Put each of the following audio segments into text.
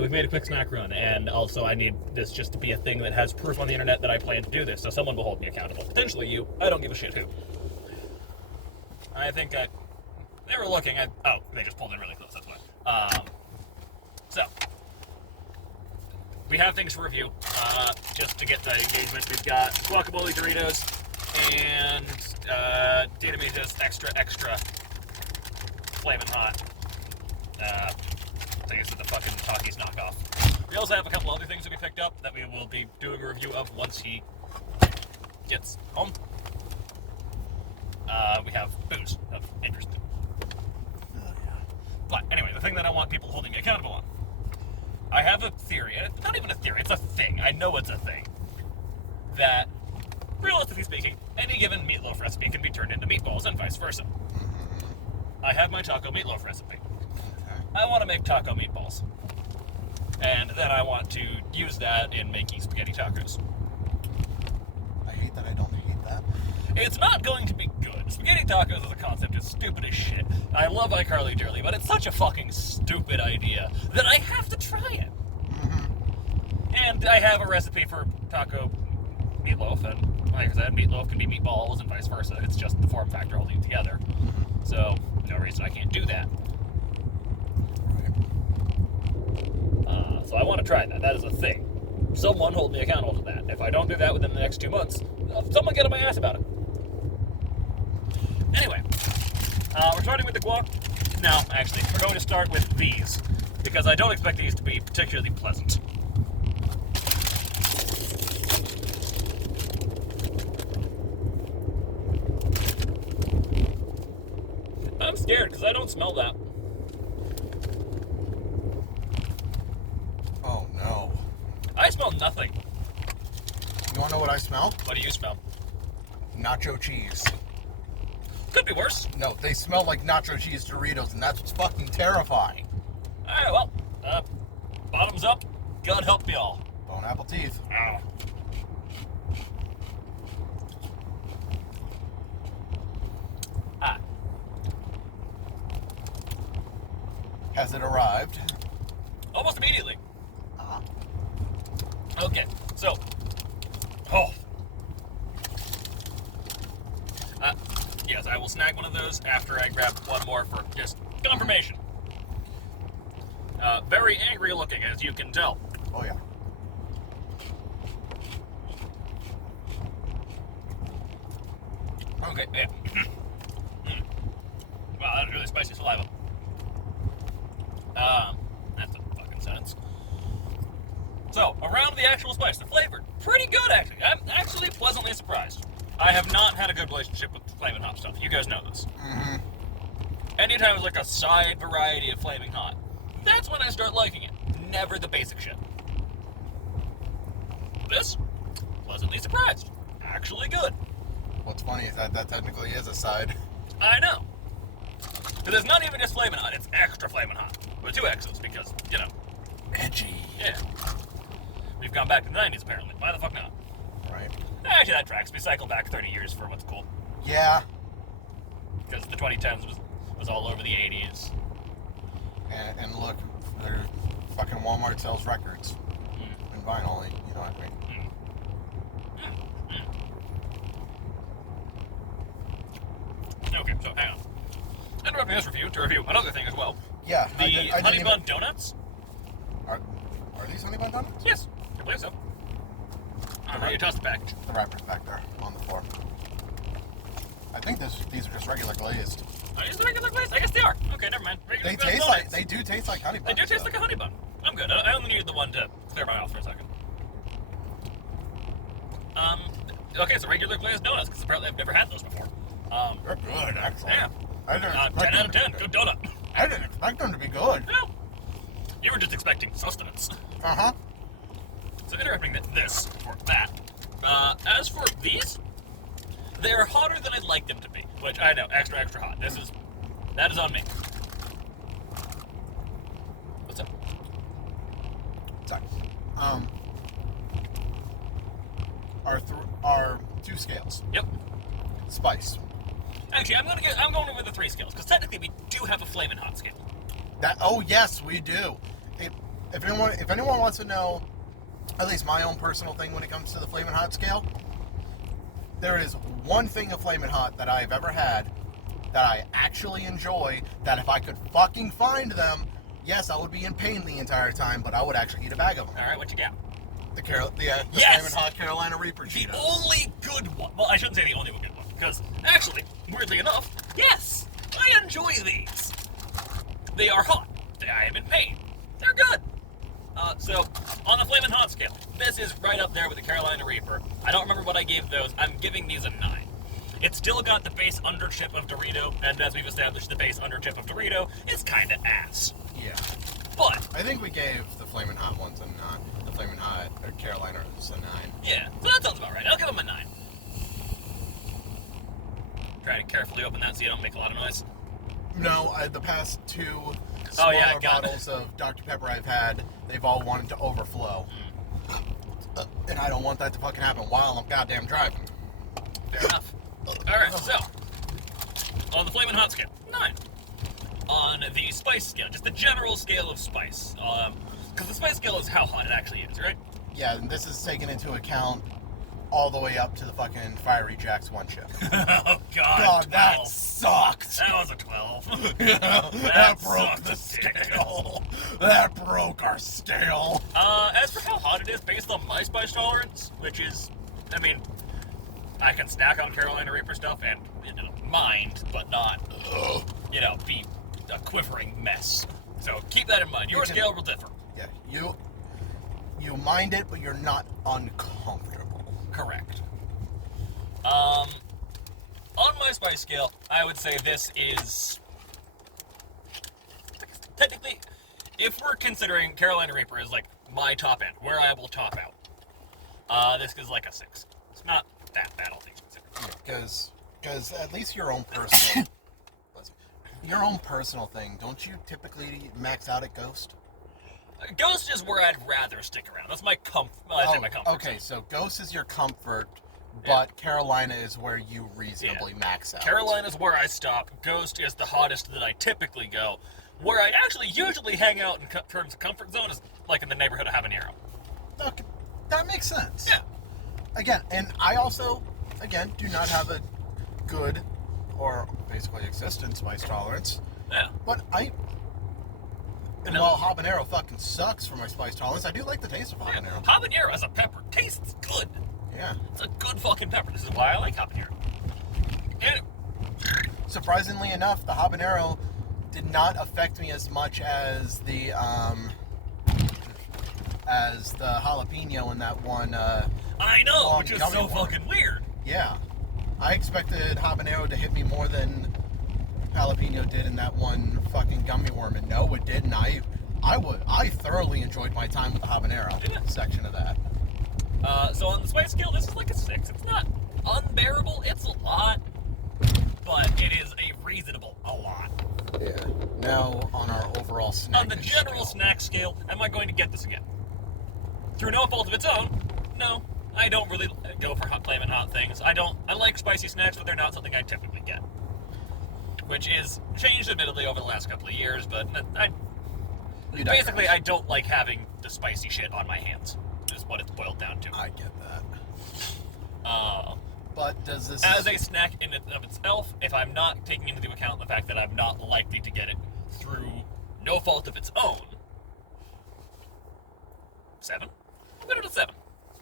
we've made a quick snack run, and also I need this just to be a thing that has proof on the internet that I plan to do this, so someone will hold me accountable. Potentially you. I don't give a shit who. They were looking at... Oh, they just pulled in really close, that's why. So, we have things to review, just to get the engagement. We've got guacamole Doritos and Dynamita's extra flamin' hot. I think it's the fucking Takis knockoff. We also have a couple other things that we picked up that we will be doing a review of once he gets home. We have booze of interest. But anyway, the thing that I want people holding me accountable on. I have a theory, and it's not even a theory, it's a thing. I know it's a thing. That, realistically speaking, any given meatloaf recipe can be turned into meatballs and vice versa. I have my taco meatloaf recipe. I want to make taco meatballs. And then I want to use that in making spaghetti tacos. I hate that I don't hate that. It's not going to be good. Spaghetti tacos as a concept is stupid as shit. I love iCarly dearly, but it's such a fucking stupid idea that I have to try it. And I have a recipe for taco meatloaf, and like I said, meatloaf can be meatballs and vice versa. It's just the form factor holding it together. So, no reason I can't do that. So I want to try that. That is a thing. Someone hold me accountable to that. If I don't do that within the next 2 months, someone get on my ass about it. Anyway, we're starting with the guac. No, actually, we're going to start with these, because I don't expect these to be particularly pleasant. I'm scared, because I don't smell that. Oh, no. I smell nothing. You want to know what I smell? What do you smell? Nacho cheese. Could be worse. No, they smell like nacho cheese Doritos, and that's what's fucking terrifying. Alright, well, bottoms up. God help me all. Bone apple teeth. Ow. Has it arrived? Almost immediately. Uh-huh. Okay, so, yes, I will snag one of those after I grab one more for just confirmation. Very angry looking, as you can tell. Oh, yeah. Okay, yeah. Wow, that's really spicy saliva. That's a fucking sentence. So, around the actual spice, the flavor, pretty good actually. I'm actually pleasantly surprised. I have not had a good relationship with Flamin' Hot stuff. You guys know this. Mm-hmm. Anytime it's like a side variety of Flaming Hot, that's when I start liking it. Never the basic shit. This, pleasantly surprised. Actually good. What's funny is that technically is a side. I know. But it's not even just Flamin' Hot, it's extra Flamin' Hot. With 2 X's, because, you know. Edgy. Yeah. We've gone back to the 90s, apparently. Why the fuck not? Right. Actually, that tracks. We cycle back 30 years for what's cool. Yeah. Because the 2010s was all over the 80s. And look, their fucking Walmart sells records. And vinyl, you know what I mean? Okay, so hang on. Interrupting this review to review another thing as well. Yeah. The I Honey didn't Bun Donuts? Are these Honey Bun Donuts? Yes, I believe so. You tossed the package. The wrapper's back there on the floor. I think these are just regular glazed. Are these the regular glazed? I guess they are. Okay, never mind. Regular They glazed taste donuts. like they do taste like honey bun. They do taste like a honey bun. I'm good. I only needed the one to clear my mouth for a second. Okay, so regular glazed donuts, because apparently I've never had those before. They're good, actually. Yeah. I didn't 10 out of 10. Good donut. I didn't expect them to be good. No. You were just expecting sustenance. Uh-huh. So interrupting this for that. As for these, they're hotter than I'd like them to be, which I know, extra hot. That is on me. What's up? Sorry. Our 2 scales. Yep. Spice. Actually, I'm going over the 3 scales, because technically we do have a Flamin' Hot scale. Oh yes, we do. if anyone wants to know, at least my own personal thing when it comes to the Flamin' Hot scale, there is one thing of Flamin' Hot that I've ever had that I actually enjoy, that if I could fucking find them, yes, I would be in pain the entire time, but I would actually eat a bag of them. All right, what you got? The Yes! Flamin' Hot Carolina Reaper The Cheetos. only good one. Well, I shouldn't say the only good one, because actually, weirdly enough, yes, I enjoy these. They are hot. I am in pain. They're good. So, on the Flamin' Hot scale, this is right up there with the Carolina Reaper. I don't remember what I gave those. I'm giving these a 9. It's still got the base underchip of Dorito, and as we've established, the base underchip of Dorito is kind of ass. Yeah. But, I think we gave the Flamin' Hot ones a 9. The Flamin' Hot Carolina was a 9. yeah, so that sounds about right. I'll give them a 9. Try to carefully open that so you don't make a lot of noise. No, the past 2 Oh, smaller yeah, got it. bottles of Dr. Pepper I've had, they've all wanted to overflow. And I don't want that to fucking happen while I'm goddamn driving. Fair enough. Alright, so, on the Flamin' Hot scale, 9. On the spice scale, just the general scale of spice, because the spice scale is how hot it actually is, right? Yeah, and this is taken into account all the way up to the fucking Fiery Jacks 1 chip. Oh, God, 12. that sucked! That was a 12. That broke sucked the a dick. scale. That broke our scale. As for how hot it is, based on my spice tolerance, which is, I mean, I can snack on Carolina Reaper stuff and, mind, but not, be a quivering mess. So keep that in mind. Your scale will differ. Yeah, you mind it, but you're not uncomfortable. Correct. On my spice scale, I would say this is technically, if we're considering Carolina Reaper as like my top end, where I will top out, this is like a 6. It's not that bad, all things considered. Because at least your own personal thing, don't you typically max out at Ghost? Ghost is where I'd rather stick around. That's my comfort. Well, I say my comfort. Okay, so Ghost is your comfort, Yeah. but Carolina is where you reasonably max out. Carolina's where I stop. Ghost is the hottest that I typically go. Where I actually usually hang out in terms of comfort zone is like in the neighborhood of Habanero. Okay, that makes sense. Yeah. Again, and I also, do not have a good or basically existent spice tolerance, Yeah. but No. while habanero fucking sucks for my spice tolerance, I do like the taste of habanero. Habanero as a pepper tastes good. Yeah. It's a good fucking pepper. This is why I like habanero. And Surprisingly enough, the habanero did not affect me as much as the jalapeno in that one. I know, Long which is gummy so worm. fucking weird. Yeah, I expected habanero to hit me more than jalapeno did in that one fucking gummy worm, and no, it didn't. I thoroughly enjoyed my time with the habanero Yeah. section of that. So on the spice scale, this is like a 6. It's not unbearable. It's a lot, but it is a reasonable a lot. Yeah. Now on our overall snack. On the general snack scale, am I going to get this again? Through no fault of its own, no. I don't really go for Flamin' Hot things. I like spicy snacks, but they're not something I typically get. Which is changed admittedly over the last couple of years, but basically I don't like having the spicy shit on my hands, is what it's boiled down to. I get that. Uh, But does this As a snack in and of itself, if I'm not taking into account the fact that I'm not likely to get it through no fault of its own, 7? I'll give it a 7.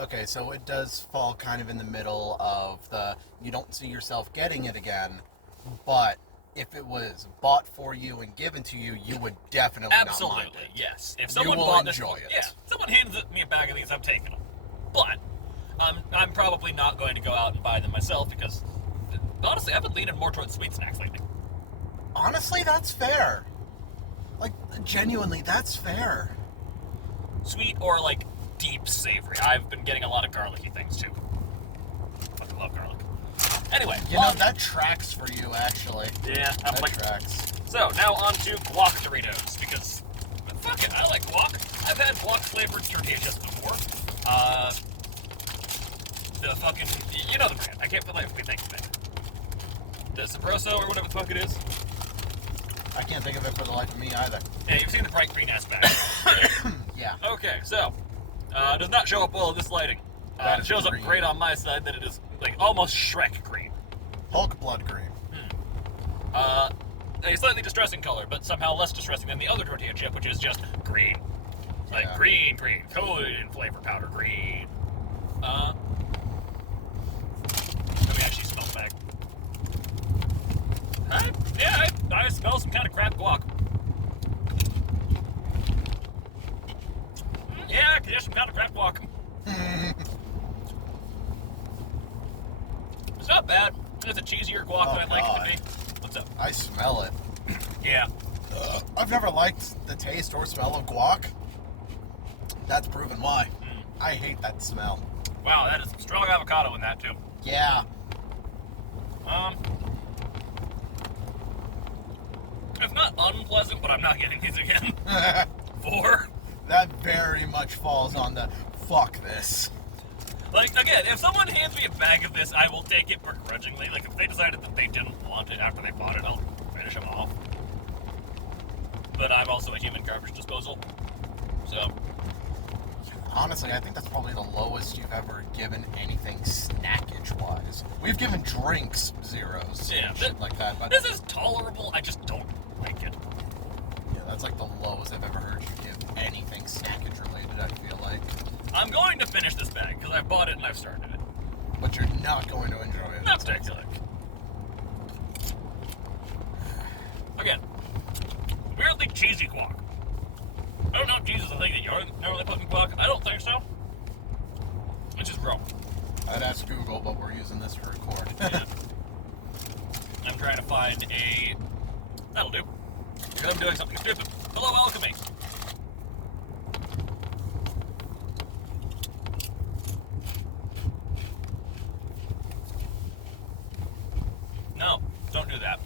Okay, so it does fall kind of in the middle of the you don't see yourself getting it again, but if it was bought for you and given to you, you would definitely not mind Absolutely, it. yes. If You someone will bought enjoy this, it. yeah, someone hands me a bag of these, I'm taking them. But I'm probably not going to go out and buy them myself because honestly, I've been leaning more towards sweet snacks lately. Honestly, that's fair. Like, genuinely, that's fair. Sweet or like deep savory. I've been getting a lot of garlicky things too. Fucking love garlic. Anyway, You know, that tracks for you, actually. yeah, I'm That like tracks. so. Now on to guac Doritos because fuck it, I like guac. I've had guac flavored tortilla chips before. The fucking the brand. I can't for the life of me think of it. The Sabroso or whatever the fuck it is. I can't think of it for the life of me either. Yeah, you've seen the bright green ass bag. So, does not show up well in this lighting. That It is shows green. up great on my side that it is like almost Shrek green. Hulk blood green. A slightly distressing color, but somehow less distressing than the other tortilla chip, which is just green. Like Yeah. green, coated in flavor powder green. Let me actually smell the bag. I smell some kind of crap guac. Yeah, I can hear some kind of crap guac. It's not bad. It's a cheesier guac Oh, than I'd like it God. to be. What's up? I smell it. Yeah. I've never liked the taste or smell of guac. That's proven why. I hate that smell. Wow, that is some strong avocado in that too. Yeah. It's not unpleasant, but I'm not getting these again. 4. That very much falls on the fuck this. Like, again, if someone hands me a bag of this, I will take it begrudgingly. Like, if they decided that they didn't want it after they bought it, I'll finish them off. But I'm also a human garbage disposal. So, Honestly, I think that's probably the lowest you've ever given anything snackage-wise. We've given drinks zeros. Yeah, Shit like that, but this is tolerable. I just don't like it. yeah, that's like the lowest I've ever heard you give anything snackage related, I feel like. I'm going to finish this bag because I bought it and I've started it. But you're not going to enjoy it. Not particularly. Again, weirdly cheesy guac. I don't know if cheese is a thing that you're normally put in guac. I don't think so. It's just wrong. I'd ask Google, but we're using this to record. Yeah. I'm trying to find a... That'll do. Because I'm doing something stupid. Hello, alchemy. No, don't do that.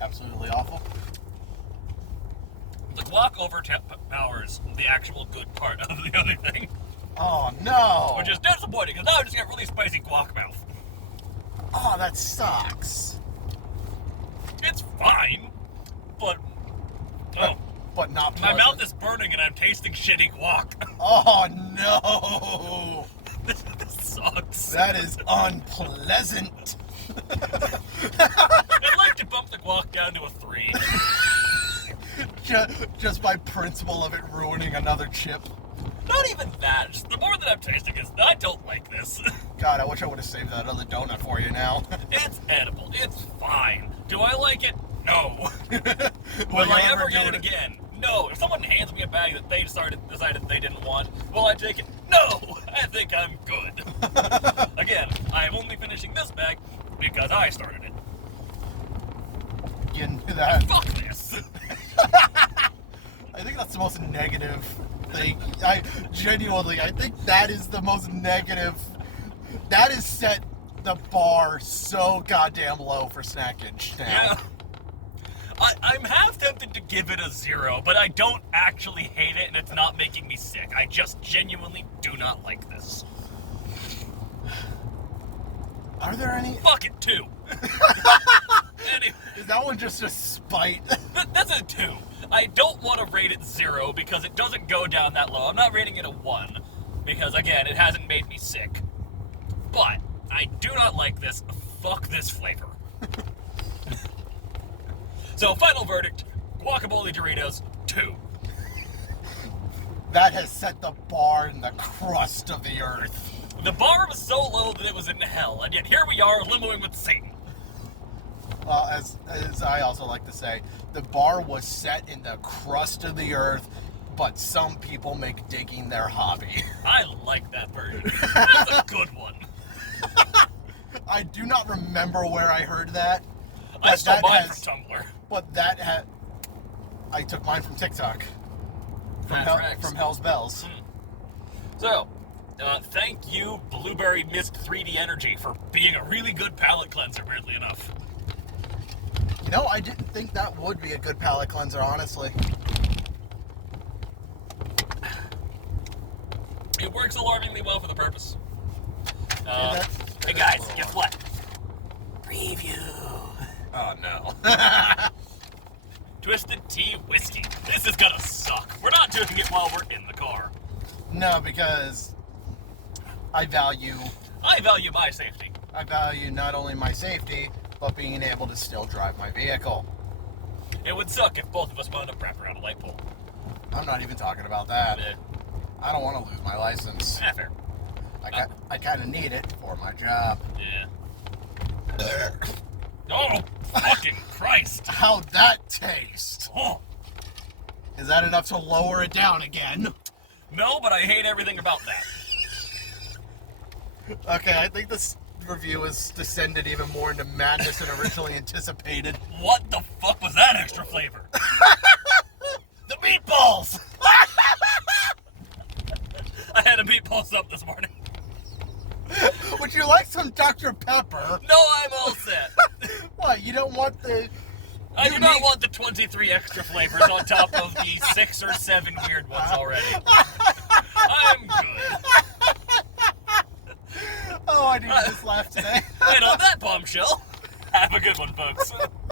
Absolutely awful. The guac overpowers the actual good part of the other thing, Oh no! which is disappointing because now I just got really spicy guac mouth. Oh, that sucks. It's fine, but oh, But not my pleasant. mouth is burning and I'm tasting shitty guac. Oh no! this sucks. That is unpleasant. I'd like to bump the guac down to a 3. Just by principle of it ruining another chip. Not even that. Just the more that I'm tasting is I don't like this. God, I wish I would have saved that other donut for you now. It's edible. It's fine. Do I like it? No. Will Will I you ever do get it again? No. If someone hands me a bag that they decided they didn't want, will I take it? No. I think I'm good. Again, I am only finishing this bag because I started it. Get into that. Fuck this. I think that's the most negative thing. I think that is the most negative. That has set the bar so goddamn low for snackage now. Yeah. I'm half tempted to give it a 0, but I don't actually hate it, and it's not making me sick. I just genuinely do not like this. Are there any? Fuck it, 2. Anyway, Is that one just a spite? that's a 2. I don't want to rate it 0 because it doesn't go down that low. I'm not rating it a 1 because, again, it hasn't made me sick. But I do not like this. Fuck this flavor. So, final verdict, guacamole Doritos, 2. That has set the bar in the crust of the earth. The bar was so low that it was in hell, and yet here we are limoing with Satan. Well, as I also like to say, the bar was set in the crust of the earth, but some people make digging their hobby. I like that version. That's a good one. I do not remember where I heard that. I but stole that mine has- from Tumblr. But that had. I took mine from TikTok. That tracks. From Hell's Bells. So, thank you, Blueberry Mist 3D Energy, for being a really good palate cleanser, weirdly enough. You know, I didn't think that would be a good palate cleanser, honestly. It works alarmingly well for the purpose. that Hey is guys, a little guess what? Preview. Oh no. Twisted Tea Whiskey. This is gonna suck. We're not doing it while we're in the car. No, because I value my safety. not only my safety, but being able to still drive my vehicle. It would suck if both of us wound up wrapped around a light pole. I'm not even talking about that. Eh, I don't want to lose my license. fair. I kind of need it for my job. Yeah. Oh, fucking Christ. How'd that taste? Oh. Is that enough to lower it down again? No, but I hate everything about that. Okay, I think this review has descended even more into madness than originally anticipated. What the fuck was that extra flavor? The meatballs! I had a meatball sub this morning. Would you like some Dr. Pepper? No, I'm all set. What, you don't want the... I do not want the 23 extra flavors on top of the 6 or 7 weird ones already. I'm good. Oh, I need this laugh today. And on that bombshell, have a good one, folks.